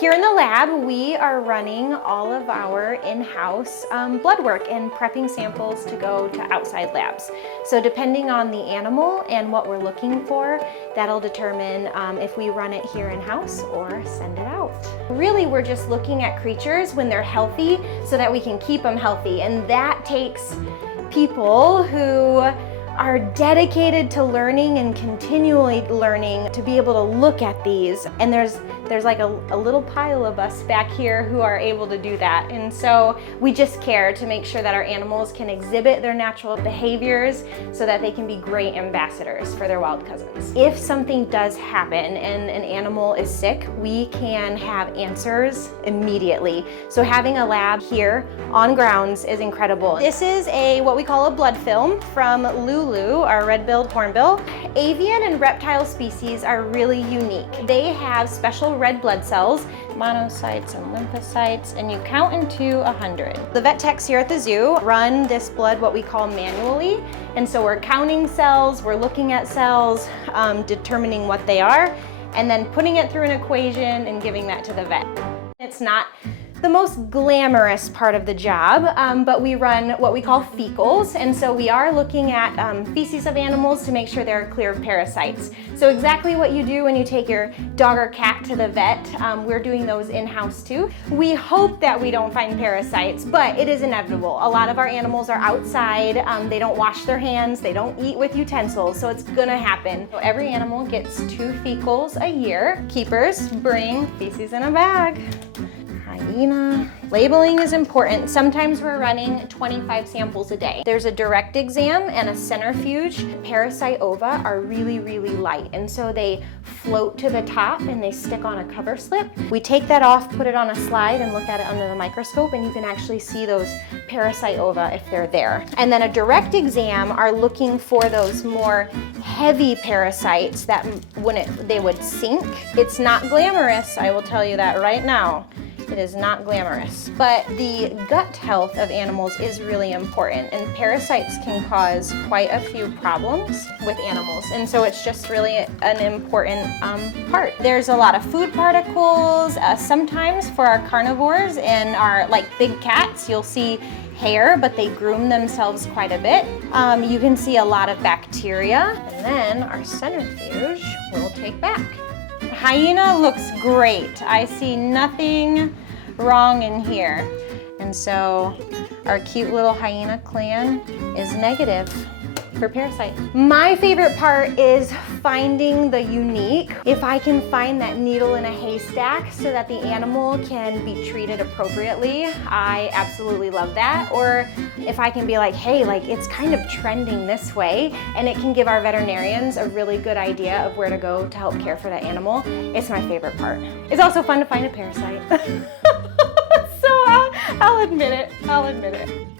Here in the lab, we are running all of our in-house blood work and prepping samples to go to outside labs. So depending on the animal and what we're looking for, that'll determine if we run it here in-house or send it out. Really, we're just looking at creatures when they're healthy so that we can keep them healthy. And that takes people who are dedicated to learning and continually learning to be able to look at these. And there's like a little pile of us back here who are able to do that. And so we just care to make sure that our animals can exhibit their natural behaviors so that they can be great ambassadors for their wild cousins. If something does happen and an animal is sick, we can have answers immediately. So having a lab here on grounds is incredible. This is what we call a blood film from Lulu, our red-billed hornbill. Avian and reptile species are really unique. They have special red blood cells, monocytes and lymphocytes, and you count into 100. The vet techs here at the zoo run this blood what we call manually, and so we're counting cells, we're looking at cells, determining what they are, and then putting it through an equation and giving that to the vet. It's not the most glamorous part of the job, but we run what we call fecals, and so we are looking at feces of animals to make sure they're clear of parasites. So exactly what you do when you take your dog or cat to the vet, we're doing those in-house too. We hope that we don't find parasites, but it is inevitable. A lot of our animals are outside, they don't wash their hands, they don't eat with utensils, so it's gonna happen. So every animal gets 2 fecals a year. Keepers bring feces in a bag. Hyena. Labeling is important. Sometimes we're running 25 samples a day. There's a direct exam and a centrifuge. Parasite ova are really, really light, and so they float to the top and they stick on a cover slip. We take that off, put it on a slide, and look at it under the microscope, and you can actually see those parasite ova if they're there. And then a direct exam are looking for those more heavy parasites that they would sink. It's not glamorous, I will tell you that right now. It is not glamorous, but the gut health of animals is really important, and parasites can cause quite a few problems with animals, and so it's just really an important part. There's a lot of food particles. Sometimes for our carnivores and our big cats, you'll see hair, but they groom themselves quite a bit. You can see a lot of bacteria, and then our centrifuge we'll take back. Hyena looks great. I see nothing wrong in here. And so our cute little hyena clan is negative for parasite. My favorite part is finding the unique. If I can find that needle in a haystack so that the animal can be treated appropriately, I absolutely love that. Or if I can be like, hey, it's kind of trending this way, and it can give our veterinarians a really good idea of where to go to help care for that animal, it's my favorite part. It's also fun to find a parasite. So I'll admit it.